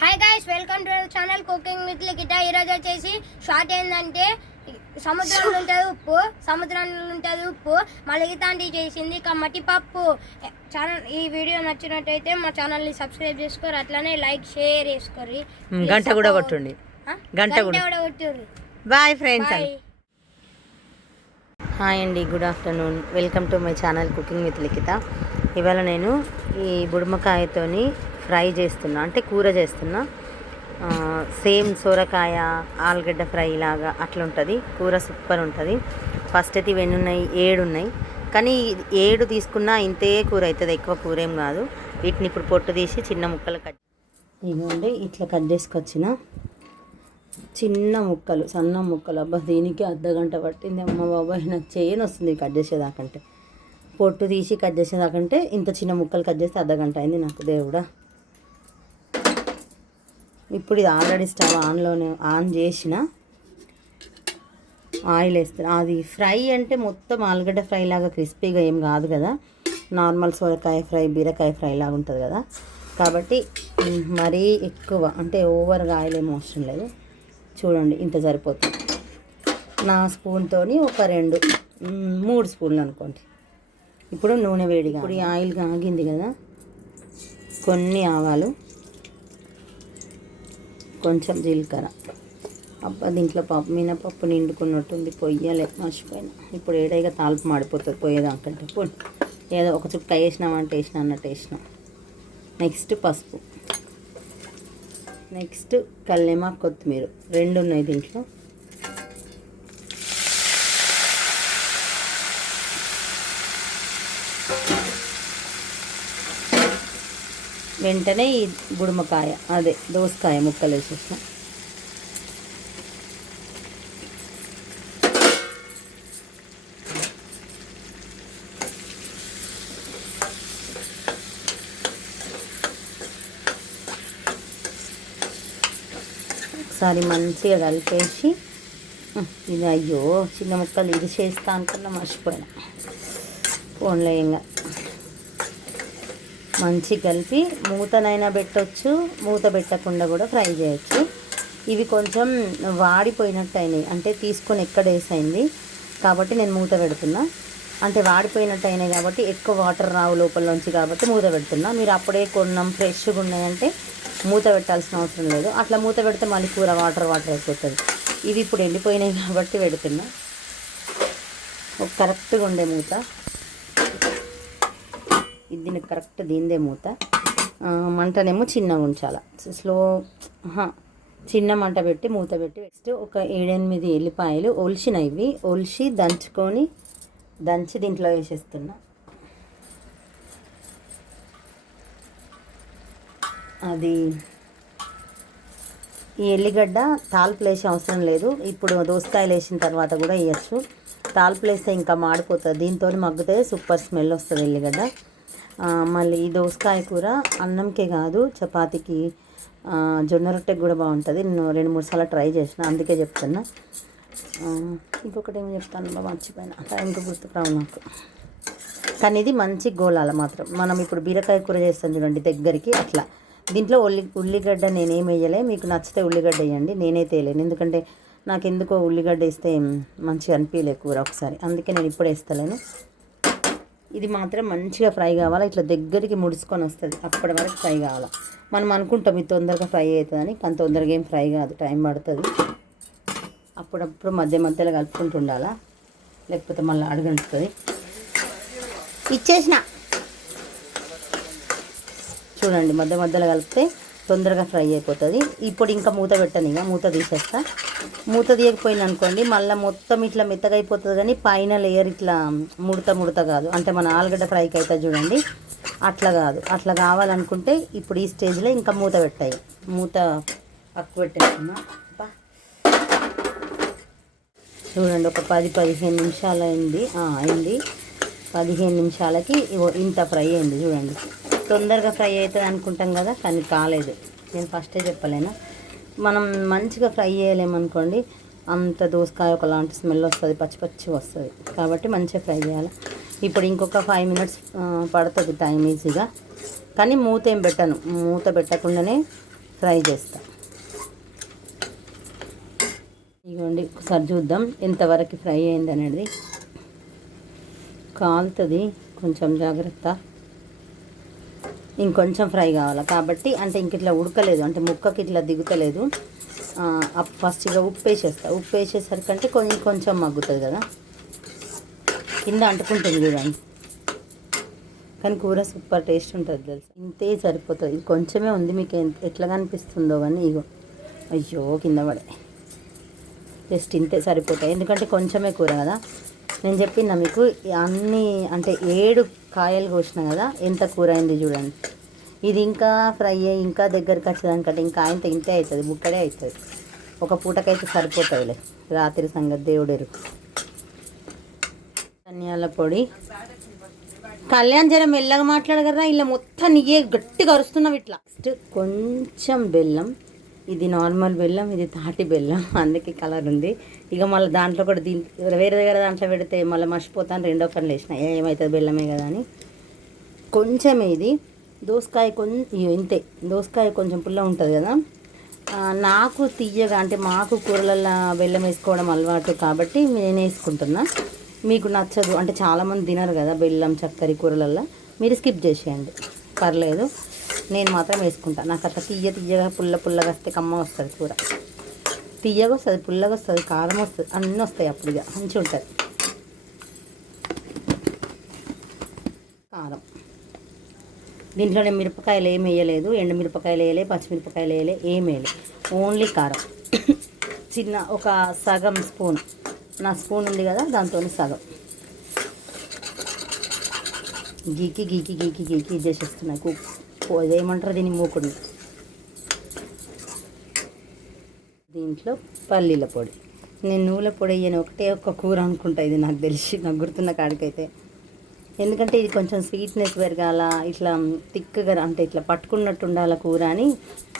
Hi guys, welcome to our channel cooking with Likhitha. ఈరోజు వచ్చేసి short ఏంటంటే సముద్రంలో ఉంటుంది ఉప్పు మలిగితాంటి చేసింది కమ్మటి పప్పు. ఛానల్ ఈ వీడియో నచ్చినట్టయితే మా ఛానల్ని సబ్స్క్రైబ్ చేసుకోరు, అట్లనే లైక్ షేర్ చేసుకోరు, గంట కూడా కొట్టండి. గంట కూడా కొట్టుర్రు. Bye friends. హాయ్ అండి, good afternoon. Welcome to my channel cooking with Likhitha. ఇవాళ నేను ఈ బుడమకాయతోని ఫ్రై చేస్తున్నా, అంటే కూర చేస్తున్నా. సేమ్ సొరకాయ ఆలుగడ్డ ఫ్రై లాగా అట్లా ఉంటుంది కూర, సూపర్ ఉంటుంది. ఫస్ట్ అయితే ఇవన్నీ ఉన్నాయి, 7 ఉన్నాయి. కానీ 7 తీసుకున్నా ఇంతే కూర అవుతుంది, ఎక్కువ కూర ఏం కాదు. వీటిని ఇప్పుడు పొట్టు తీసి చిన్న ముక్కలు కట్ ఇవ్వండి. ఇట్లా కట్ చేసుకొచ్చిన చిన్న ముక్కలు, సన్న ముక్కలు. అబ్బా, దీనికి అర్ధగంట పట్టింది అమ్మ బాబాయ్. నాకు చేయని వస్తుంది కట్ చేసేదాకంటే. పొట్టు తీసి కట్ చేసేదాకంటే ఇంత చిన్న ముక్కలు కట్ చేస్తే అర్ధగంట అయింది నాకు, దేవుడా. ఇప్పుడు ఇది ఆల్రెడీ స్టవ్ ఆన్ చేసిన, ఆయిల్ వేస్తాను. అది ఫ్రై అంటే మొత్తం ఆలుగడ్డ ఫ్రై లాగా క్రిస్పీగా ఏం కాదు కదా, నార్మల్ సొరకాయ ఫ్రై, బీరకాయ ఫ్రై లాగా ఉంటుంది కదా. కాబట్టి మరీ ఎక్కువ అంటే ఓవర్గా ఆయిల్ ఏం అవసరం లేదు. చూడండి, ఇంత సరిపోతుంది. నా స్పూన్తో ఒక 3 స్పూన్లు అనుకోండి. ఇప్పుడు నూనె వేడిగా, ఇప్పుడు ఈ ఆయిల్ ఆగింది కదా, కొన్ని ఆవాలు, కొంచెం జీలకర్ర. అబ్బా, దీంట్లో మినపప్పు నిండుకున్నట్టుంది, పొయ్యలే, మర్చిపోయినా. ఇప్పుడు ఏడైగా తాల్పు మాడిపోతుంది పోయేదాకంటే. పోయి ఏదో ఒక చుక్క వేసినామంటే వేసినా అన్నట్టు వేసినాం. నెక్స్ట్ పసుపు, నెక్స్ట్ కల్లేమాకు, కొత్తిమీర 2 ఉన్నాయి దీంట్లో. వెంటనే ఈ బుడమకాయ, అదే దోసకాయ ముక్కలు వేసేసిన. ఒకసారి మంచిగా కలిపేసి, ఇది అయ్యో చిన్న ముక్కలు ఇది చేస్తా అనుకున్నా, మర్చిపోయినా. ఫోన్లో ఇంకా మంచి కలిపి మూతనైనా పెట్టవచ్చు, మూత పెట్టకుండా కూడా ఫ్రై చేయొచ్చు. ఇవి కొంచెం వాడిపోయినట్టు అయినాయి, అంటే తీసుకొని ఎక్కడ వేసైంది కాబట్టి నేను మూత పెడుతున్నా. అంటే వాడిపోయినట్టు అయినాయి కాబట్టి ఎక్కువ వాటర్ రావు లోపల కాబట్టి మూత పెడుతున్నా. మీరు అప్పుడే కొన్నాం ఫ్రెష్గా ఉన్నాయంటే మూత పెట్టాల్సిన అవసరం లేదు. అట్లా మూత పెడితే మళ్ళీ కూర వాటర్ అయిపోతుంది. ఇవి ఇప్పుడు ఎండిపోయినాయి కాబట్టి పెడుతున్నా. ఒక కరెక్ట్గా ఉండే మూత ఇది, కరెక్ట్ దీందే మూత. మంటనేమో చిన్నగా ఉంచాలి, చిన్న మంట పెట్టి మూత పెట్టి. నెక్స్ట్ ఒక 7-8 ఎల్లిపాయలు ఒలిసినవి, ఒలిసి దంచి దీంట్లో వేసేస్తున్నా. అది ఈ ఎల్లిగడ్డ తాల్పులు వేసే అవసరం లేదు, ఇప్పుడు దోసకాయలు వేసిన తర్వాత కూడా వేయచ్చు. తాల్పులు వేస్తే ఇంకా మాడిపోతుంది, దీంతో మగ్గితే సూపర్ స్మెల్ వస్తుంది ఎల్లిగడ్డ. మళ్ళీ ఈ దోసకాయ కూర అన్నంకే కాదు, చపాతీకి, జొన్న రొట్టెకి కూడా బాగుంటుంది. నేను 2-3 సార్లు ట్రై చేసిన, అందుకే చెప్తున్నా. ఇంకొకటి ఏమి చెప్తాను బాబా, మర్చిపోయినా, టైంకి గుర్తుకురావు నాకు. కానీ ఇది మంచి గోలాల మాత్రం. మనం ఇప్పుడు బీరకాయ కూర చేస్తాం చూడండి దగ్గరికి, అట్లా. దీంట్లో ఉల్లిగడ్డ నేనేం వేయలే, మీకు నచ్చితే ఉల్లిగడ్డ వేయండి, నేనైతే వేయలేను. ఎందుకంటే నాకు ఎందుకో ఉల్లిగడ్డ వేస్తే మంచిగా అనిపించలే కూర ఒకసారి, అందుకే నేను ఇప్పుడు వేస్తలేను. ఇది మాత్రం మంచిగా ఫ్రై కావాలి, ఇట్లా దగ్గరికి ముడుచుకొని వస్తుంది, అప్పటి వరకు ఫ్రై కావాలి. మనం అనుకుంటాం ఇది తొందరగా ఫ్రై అవుతుందని, కానీ తొందరగా ఏం ఫ్రై కాదు, టైం పడుతుంది. అప్పుడప్పుడు మధ్యలో కలుపుకుంటూ ఉండాలా, లేకపోతే మళ్ళీ అడుగంటుతుంది. ఇచ్చేసిన చూడండి, మధ్యలో కలిపితే తొందరగా ఫ్రై అయిపోతుంది. ఇప్పుడు ఇంకా మూత పెట్టను, ఇక మూత తీసేస్తా. మూత తీయకపోయింది అనుకోండి మళ్ళీ మొత్తం ఇట్లా మెత్తగా అయిపోతుంది, కానీ పైన లేయర్ ఇట్లా ముడత కాదు. అంటే మన ఆలుగడ్డ ఫ్రైకి అయితే చూడండి అట్లా కాదు. అట్లా కావాలనుకుంటే ఇప్పుడు ఈ స్టేజ్లో ఇంకా మూత పెట్టాయి. మూత పక్క పెట్టేస్తున్నా. చూడండి, ఒక 10-15 నిమిషాలు అయింది. 15 నిమిషాలకి ఇంత ఫ్రై అయింది. చూడండి, తొందరగా ఫ్రై అవుతుంది అనుకుంటాం కదా, కానీ కాలేదు. నేను ఫస్టే చెప్పలేనా, మనం మంచిగా ఫ్రై చేయలేమనుకోండి అంత దోసకాయ ఒకలాంటి స్మెల్ వస్తుంది, పచ్చి వస్తుంది. కాబట్టి మంచిగా ఫ్రై చేయాలి. ఇప్పుడు ఇంకొక 5 మినిట్స్ పడుతుంది టైం ఈజీగా. కానీ మూత ఏం పెట్టను, మూత పెట్టకుండానే ఫ్రై చేస్తా. ఇదిగోండి ఒకసారి చూద్దాం ఎంతవరకు ఫ్రై అయింది అనేది. కాలుతుంది, కొంచెం జాగ్రత్త. ఇంకొంచెం ఫ్రై కావాలి కాబట్టి, అంటే ఇంక ఇట్లా ఉడకలేదు, అంటే ముక్కకి ఇట్లా దిగుతలేదు. ఫస్ట్ ఇక ఉప్పు వేసేస్తా. ఉప్పు వేసేసరికంటే కొంచెం మగ్గుతుంది కదా, కింద అంటుకుంటుంది చూడండి. కానీ కూర సూపర్ టేస్ట్ ఉంటుంది తెలుసు. ఇంతే సరిపోతుంది. ఇది కొంచెమే ఉంది, మీకు ఎట్లా కనిపిస్తుందో కానీ ఇగో అయ్యో కింద పడే. జస్ట్ ఇంతే సరిపోతాయి, ఎందుకంటే కొంచెమే కూర కదా. నేను చెప్పిన మీకు అన్నీ అంటే 7 కాయలు కోసిన కదా, ఎంత కూర అయింది చూడండి. ఇది ఇంకా ఫ్రై అయ్యి ఇంకా దగ్గరికి వచ్చేదానికంటే ఇంకా ఇంతే అవుతుంది, బుక్కడే అవుతుంది. ఒక పూటకైతే సరిపోతుందిలే, రాత్రి సంగతి దేవుడెరు. ధనియాల పొడి. కళ్యాణ్ జర మెల్లగా మాట్లాడగలరా, ఇలా మొత్తం నీయే గట్టిగా అరుస్తున్నావు ఇట్లా. ఫస్ట్ కొంచెం బెల్లం, ఇది నార్మల్ బెల్లం, ఇది తాటి బెల్లం, అందుకే కలర్ ఉంది. ఇక మళ్ళీ దాంట్లో కూడా వేరే దగ్గర దాంట్లో పెడితే మళ్ళీ మర్చిపోతాను, 2వ కళ్ళు వేసిన ఏమవుతుంది బెల్లమే కదా అని. కొంచెం ఇది దోసకాయ ఇంతే. దోసకాయ కొంచెం పుల్ల ఉంటుంది కదా, నాకు తీయగా అంటే మాకు కూరలలో బెల్లం వేసుకోవడం అలవాటు కాబట్టి నేను వేసుకుంటున్నా. మీకు నచ్చదు అంటే చాలామంది తినరు కదా బెల్లం చక్కెర కూరలలో, మీరు స్కిప్ చేసేయండి పర్లేదు. నేను మాత్రం వేసుకుంటాను. నాకు అట్లా తీయగా పుల్లగా వస్తే కమ్మ వస్తుంది కూర, తీయగా వస్తుంది, పుల్లగా వస్తుంది, కారం వస్తుంది, అన్నీ వస్తాయి. అప్పుడు ఇక మంచిగా ఉంటుంది. కారం దీంట్లో నేను మిరపకాయలు ఏమి వేయలేదు, ఎండుమిరపకాయలు వేయలే, పచ్చిమిరపకాయలు వేయలే, ఏం వేయలే, ఓన్లీ కారం. చిన్న ఒక సగం స్పూన్, నా స్పూన్ ఉంది కదా దాంతో సగం గీకి చేసేస్తున్నాయి. ఏమంటారు దీన్ని, మూకుడు. దీంట్లో పల్లీల పొడి. నేను నువ్వుల పొడి వేయని ఒక్క కూర అనుకుంటా ఇది, నాకు తెలిసి, నాకు గుర్తున్న కాడికైతే. ఎందుకంటే ఇది కొంచెం స్వీట్నెస్ పెరగాల, ఇట్లా తిక్కగా అంటే ఇట్లా పట్టుకున్నట్టు ఉండాల కూర అని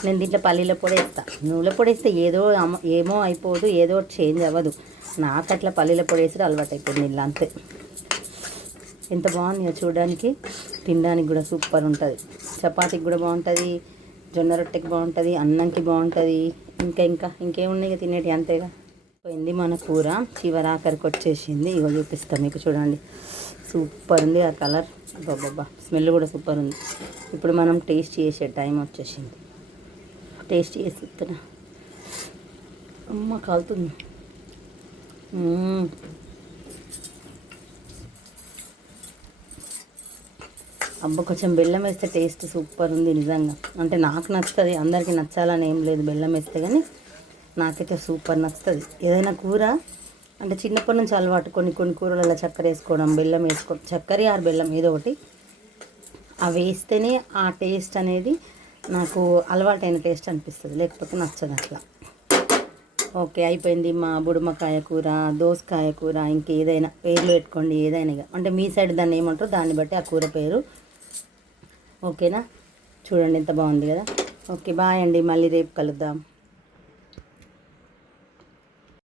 నేను దీంట్లో పల్లీల పొడి వేస్తాను. నువ్వుల పొడి వేస్తే ఏమో అయిపోదు, ఏదో చేంజ్ అవ్వదు. నాకు అట్లా పల్లీల పొడి వేసి అలవాటు అయిపోయింది ఇలా, అంతే. ఎంత బాగుంది చూడడానికి, తినడానికి కూడా సూపర్ ఉంటుంది. చపాతీకి కూడా బాగుంటుంది, జొన్న రొట్టెకి బాగుంటుంది, అన్నంకి బాగుంటుంది, ఇంకేమున్నాయి ఇక తినేటి, అంతేగా. పోయింది మన కూర, చివరాఖరికి వచ్చేసింది. ఇగో చూపిస్తాను మీకు, చూడండి సూపర్ ఉంది ఆ కలర్, అబ్బాబ్బా స్మెల్ కూడా సూపర్ ఉంది. ఇప్పుడు మనం టేస్ట్ చేసే టైం వచ్చేసింది. టేస్ట్ చేసి ఇస్తున్నా. అమ్మ కాలుతుంది. అబ్బా కొంచెం బెల్లం వేస్తే టేస్ట్ సూపర్ ఉంది నిజంగా. అంటే నాకు నచ్చుతుంది, అందరికీ నచ్చాలని ఏం లేదు బెల్లం వేస్తే, కానీ నాకైతే సూపర్ నచ్చుతుంది. ఏదైనా కూర అంటే చిన్నప్పటి నుంచి అలవాటు, కొన్ని కూరలలో చక్కెర వేసుకోవడం, బెల్లం వేసుకోవడం, చక్కెర ఆర్ బెల్లం ఏదో ఒకటి, అవి వేస్తేనే ఆ టేస్ట్ అనేది నాకు అలవాటైన టేస్ట్ అనిపిస్తుంది, లేకపోతే నచ్చదు అట్లా. ఓకే అయిపోయింది మా బుడుమకాయ కూర, దోసకాయ కూర, ఇంకేదైనా పేర్లు పెట్టుకోండి ఏదైనా, అంటే మీ సైడ్ దాన్ని ఏమంటారో దాన్ని బట్టి ఆ కూర పేరు. ఓకేనా, చూడండి ఎంత బాగుంది కదా. ఓకే బాయ్ అండి, మళ్ళీ రేపు కలుద్దాం.